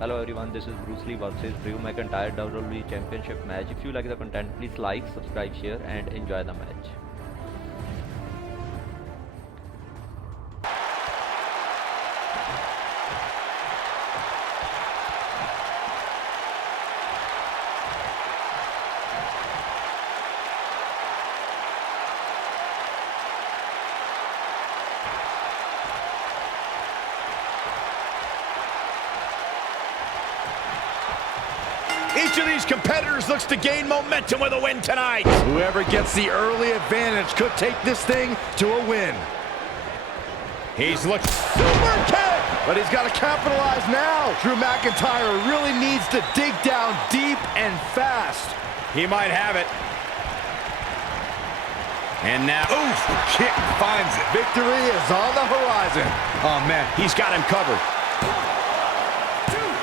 Hello everyone, this is Bruce Lee versus Drew McIntyre WWE Championship match. If you like the content, please like, subscribe, share and enjoy the match. Each of these competitors looks to gain momentum with a win tonight. Whoever gets the early advantage could take this thing to a win. He's looking super kick, but he's got to capitalize now. Drew McIntyre really needs to dig down deep and fast. He might have it. And now, oof, kick finds it. Victory is on the horizon. Oh man, he's got him covered.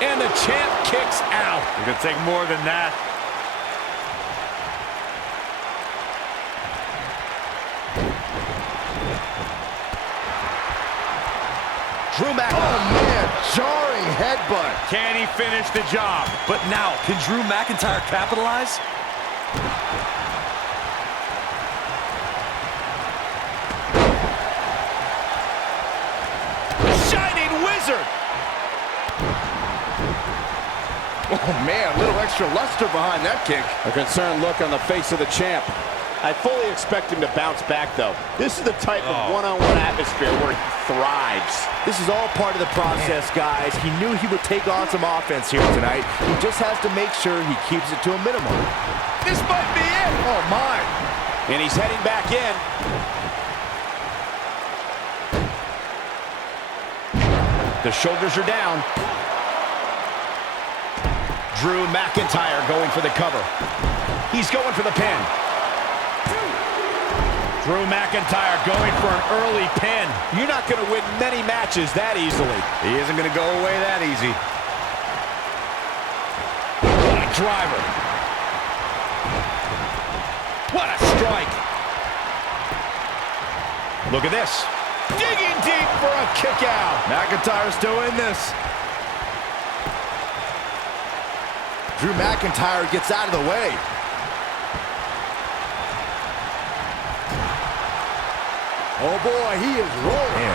And the champ kicks out. It could take more than that. Drew McIntyre. Oh man, jarring headbutt. Can he finish the job? But now, can Drew McIntyre capitalize? Shining wizard. Oh man, a little extra luster behind that kick. A concerned look on the face of the champ. I fully expect him to bounce back, though. This is the type of one-on-one atmosphere where he thrives. This is all part of the process, guys. He knew he would take on some offense here tonight. He just has to make sure he keeps it to a minimum. This might be it. Oh my. And he's heading back in. The shoulders are down. Drew McIntyre going for the cover. He's going for the pin. Drew McIntyre going for an early pin. You're not going to win many matches that easily. He isn't going to go away that easy. What a driver. What a strike. Look at this. Digging deep for a kick out. McIntyre's still in this. Drew McIntyre gets out of the way. Oh boy, he is rolling.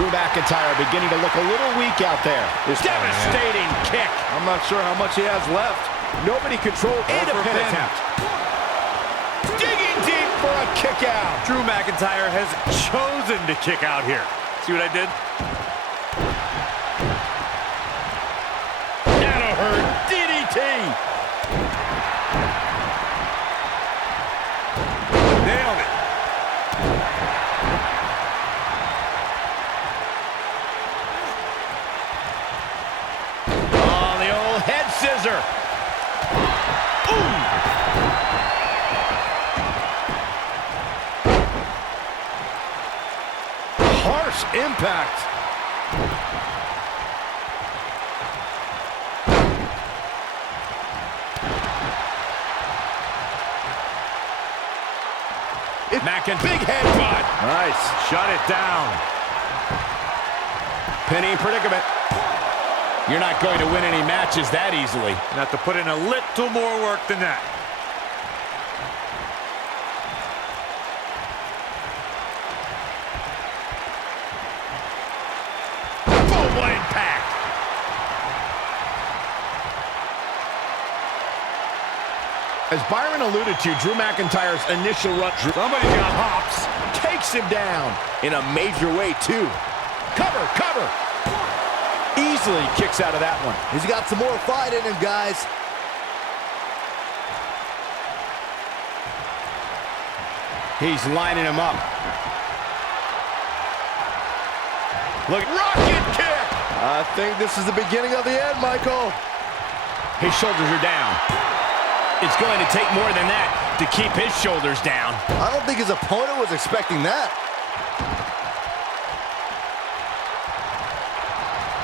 Drew McIntyre beginning to look a little weak out there. Devastating kick. I'm not sure how much he has left. Nobody controlled And a pin attempt. Digging deep for a kick out. Drew McIntyre has chosen to kick out here. See what I did? That'll hurt. DDT. Nailed it. Oh, the old head scissor. Ooh. Harsh impact. Big headbutt. Nice. Shut it down. Penny predicament. You're not going to win any matches that easily. You have to put in a little more work than that. Boom, what impact. As Byron alluded to, Drew McIntyre's initial run. Somebody's got hops. Takes him down. In a major way, too. Cover, cover. Easily kicks out of that one. He's got some more fight in him, guys. He's lining him up. Look, rocket kick. I think this is the beginning of the end, Michael. His shoulders are down. It's going to take more than that to keep his shoulders down. I don't think his opponent was expecting that.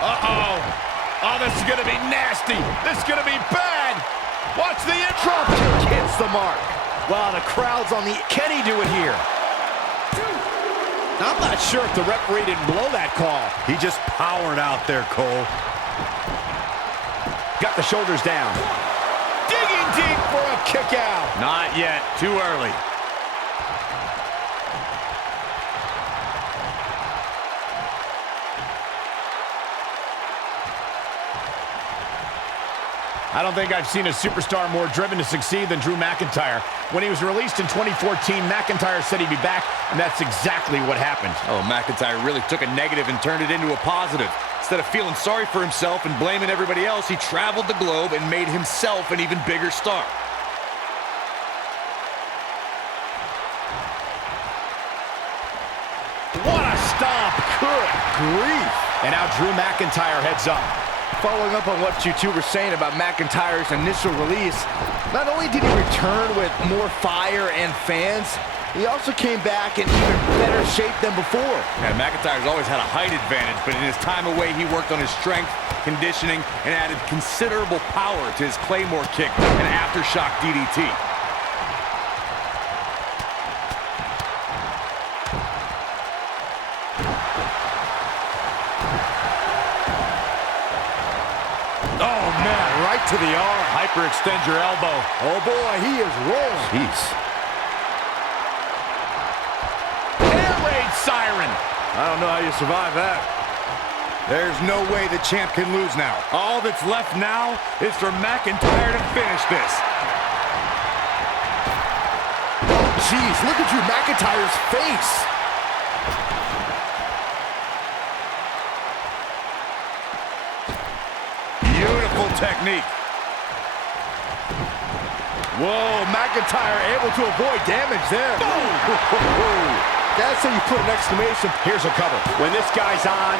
Uh-oh. Oh, this is going to be nasty. This is going to be bad. Watch the drop kick hits the mark. Wow, the crowd's on the... Can he do it here? I'm not sure if the referee didn't blow that call. He just powered out there, Cole. Got the shoulders down. Digging deep for a kick out. Not yet. Too early. I don't think I've seen a superstar more driven to succeed than Drew McIntyre. When he was released in 2014, McIntyre said he'd be back, and that's exactly what happened. Oh, McIntyre really took a negative and turned it into a positive. Instead of feeling sorry for himself and blaming everybody else, he traveled the globe and made himself an even bigger star. What a stomp! Good grief! And now Drew McIntyre heads up. Following up on what you two were saying about McIntyre's initial release, not only did he return with more fire and fans, he also came back in even better shape than before. And McIntyre's always had a height advantage, but in his time away, he worked on his strength, conditioning, and added considerable power to his Claymore kick and aftershock DDT. Oh, man, right to the arm. Hyperextend your elbow. Oh boy, he is rolling. Jeez. Air raid siren. I don't know how you survive that. There's no way the champ can lose now. All that's left now is for McIntyre to finish this. Jeez, look at Drew McIntyre's face. Beautiful technique. Whoa, McIntyre able to avoid damage there. That's how you put an exclamation. Here's a cover. When this guy's on,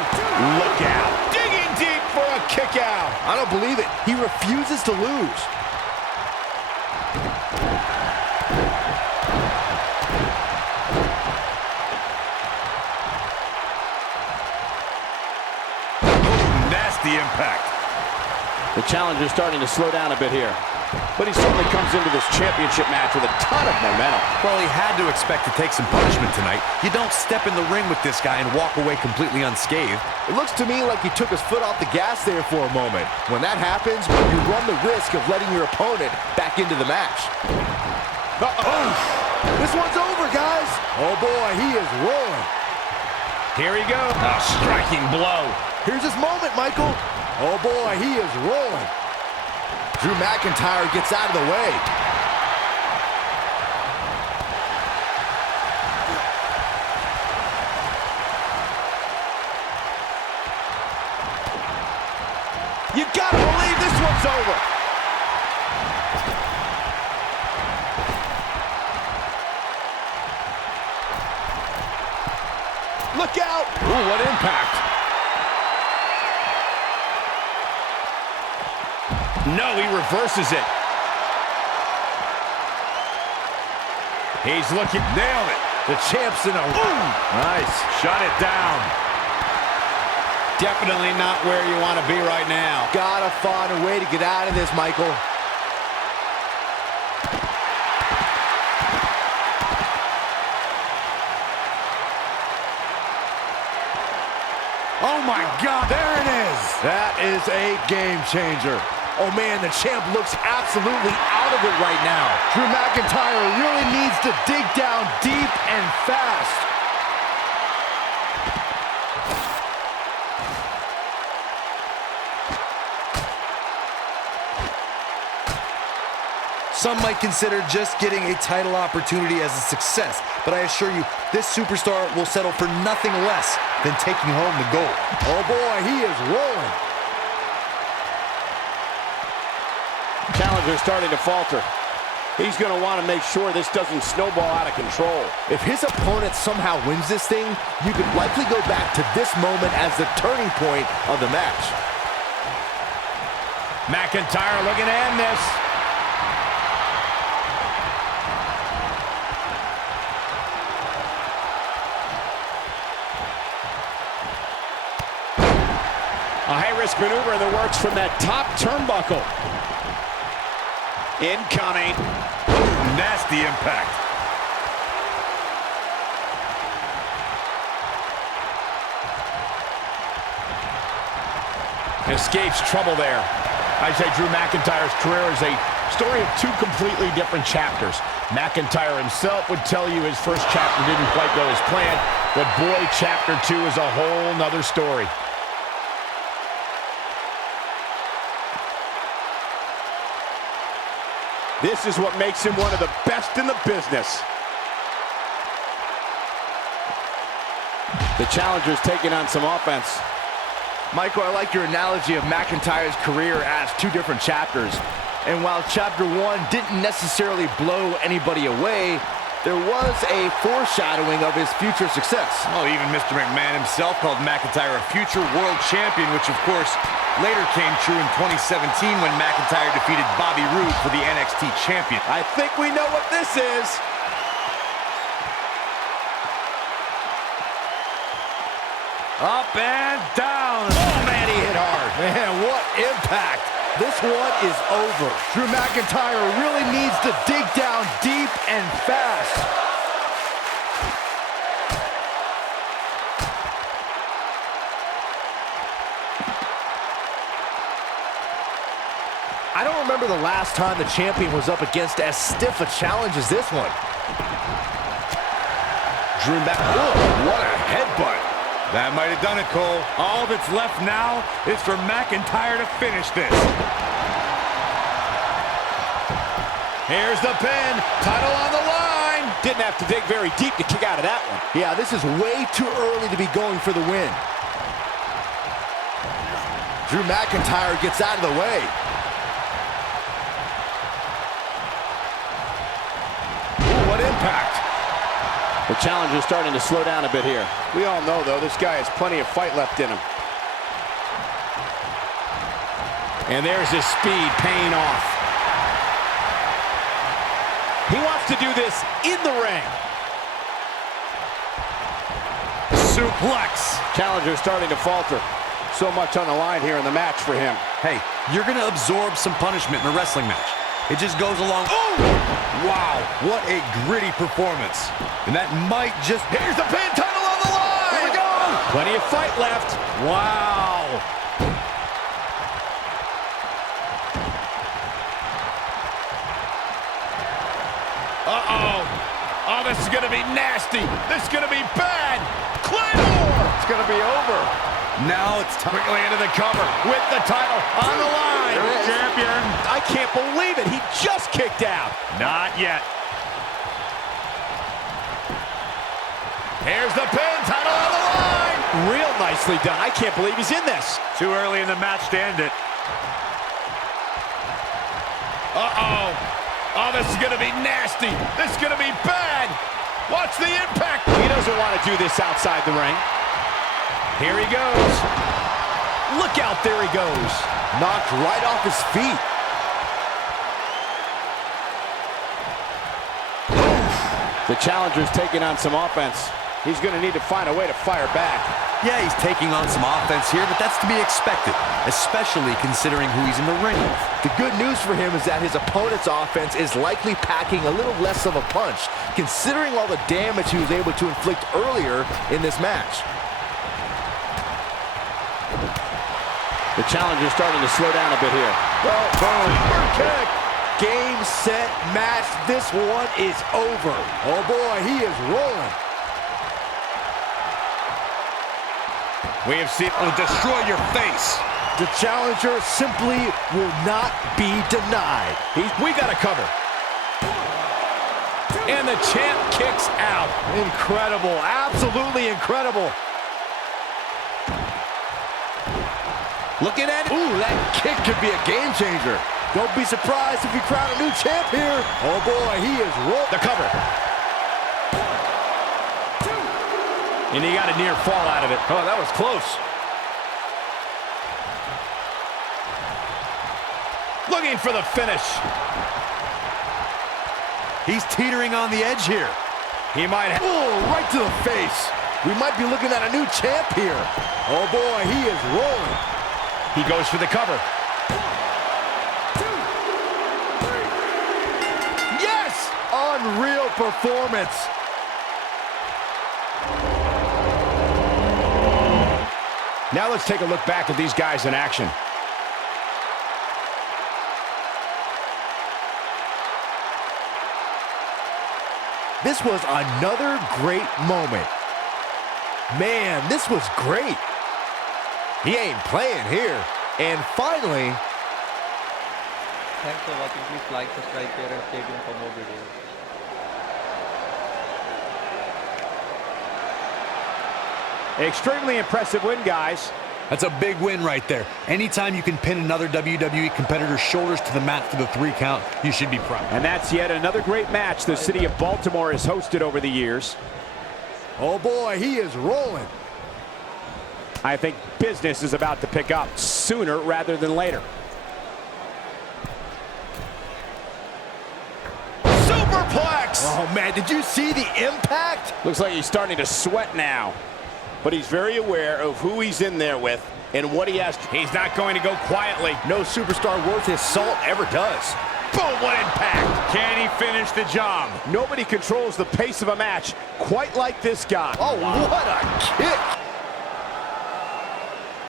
look out. Digging deep for a kick out. I don't believe it. He refuses to lose. Nasty impact. The challenger's starting to slow down a bit here. But he certainly comes into this championship match with a ton of momentum. Well, he had to expect to take some punishment tonight. You don't step in the ring with this guy and walk away completely unscathed. It looks to me like he took his foot off the gas there for a moment. When that happens, you run the risk of letting your opponent back into the match. Uh-oh. This one's over, guys. Oh boy, he is rolling. Here he goes. A striking blow. Here's his moment, Michael. Oh boy, he is rolling. Drew McIntyre gets out of the way. You gotta believe this one's over. Look out! Ooh, what impact. No, he reverses it. He's looking. Nailed it. The champ's in a... Ooh. Nice. Shut it down. Definitely not where you want to be right now. Gotta find a way to get out of this, Michael. Oh my God, there it is. That is a game changer. Oh man, the champ looks absolutely out of it right now. Drew McIntyre really needs to dig down deep and fast. Some might consider just getting a title opportunity as a success, but I assure you, this superstar will settle for nothing less than taking home the gold. Oh boy, he is rolling. Challenger's starting to falter. He's going to want to make sure this doesn't snowball out of control. If his opponent somehow wins this thing, you could likely go back to this moment as the turning point of the match. McIntyre looking to end this. A high-risk maneuver in the works from that top turnbuckle. Incoming. Nasty impact. Escapes trouble there. I'd say Drew McIntyre's career is a story of two completely different chapters. McIntyre himself would tell you his first chapter didn't quite go as planned, but boy, chapter 2 is a whole nother story. This is what makes him one of the best in the business. The challenger's taking on some offense. Michael, I like your analogy of McIntyre's career as two different chapters. And while chapter 1 didn't necessarily blow anybody away, there was a foreshadowing of his future success. Well, even Mr. McMahon himself called McIntyre a future world champion, which of course later came true in 2017 when McIntyre defeated Bobby Roode for the NXT champion. I think we know what this is. Up and down. Oh, man, he hit hard. Man, what impact. This one is over. Drew McIntyre really needs to dig down deep and fast. I don't remember the last time the champion was up against as stiff a challenge as this one. Drew McIntyre. Oh, what a headbutt. That might have done it, Cole. All that's left now is for McIntyre to finish this. Here's the pin. Title on the line. Didn't have to dig very deep to kick out of that one. Yeah, this is way too early to be going for the win. Drew McIntyre gets out of the way. Ooh, what impact. The challenger's starting to slow down a bit here. We all know, though, this guy has plenty of fight left in him. And there's his speed paying off. He wants to do this in the ring. Suplex. Challenger's starting to falter. So much on the line here in the match for him. Hey, you're going to absorb some punishment in a wrestling match. It just goes along. Oh! Wow, what a gritty performance. And that might just... Here's the pin, title on the line! Here we go! Plenty of fight left. Wow! Uh-oh. Oh, this is going to be nasty. This is going to be bad. Claymore! It's going to be over. Now it's time. Quickly into the cover with the title on the line. Champion. I can't believe it. He just kicked out. Not yet. Here's the pin, title on the line. Real nicely done. I can't believe he's in this. Too early in the match to end it. Uh-oh. Oh, this is going to be nasty. This is going to be bad. Watch the impact. He doesn't want to do this outside the ring. Here he goes. Look out, there he goes. Knocked right off his feet. The challenger's taking on some offense. He's going to need to find a way to fire back. Yeah, he's taking on some offense here, but that's to be expected, especially considering who he's in the ring with. The good news for him is that his opponent's offense is likely packing a little less of a punch, considering all the damage he was able to inflict earlier in this match. The challenger's starting to slow down a bit here. Well, boom, kick. Game, set, match. This one is over. Oh boy, he is rolling. We have seen it destroy your face. The challenger simply will not be denied. We got a cover. And the champ kicks out. Incredible, absolutely incredible. Looking at it. Ooh, that kick could be a game changer. Don't be surprised if we crown a new champ here. Oh boy, he is rolling. The cover. And he got a near fall out of it. Oh, that was close. Looking for the finish. He's teetering on the edge here. He might have. Ooh, right to the face. We might be looking at a new champ here. Oh boy, he is rolling. He goes for the cover. Yes! Unreal performance. Now let's take a look back at these guys in action. This was another great moment. Man, this was great. He ain't playing here. And finally... Thanks for watching. Please like, subscribe, share and stay tuned for more videos. Extremely impressive win, guys. That's a big win right there. Anytime you can pin another WWE competitor's shoulders to the mat for the 3 count, you should be proud. And that's yet another great match the city of Baltimore has hosted over the years. Oh boy, he is rolling. I think business is about to pick up sooner rather than later. Superplex! Oh man, did you see the impact? Looks like he's starting to sweat now. But he's very aware of who he's in there with and what he has to. He's not going to go quietly. No superstar worth his salt ever does. Boom, what impact! Can he finish the job? Nobody controls the pace of a match quite like this guy. Oh, what a kick!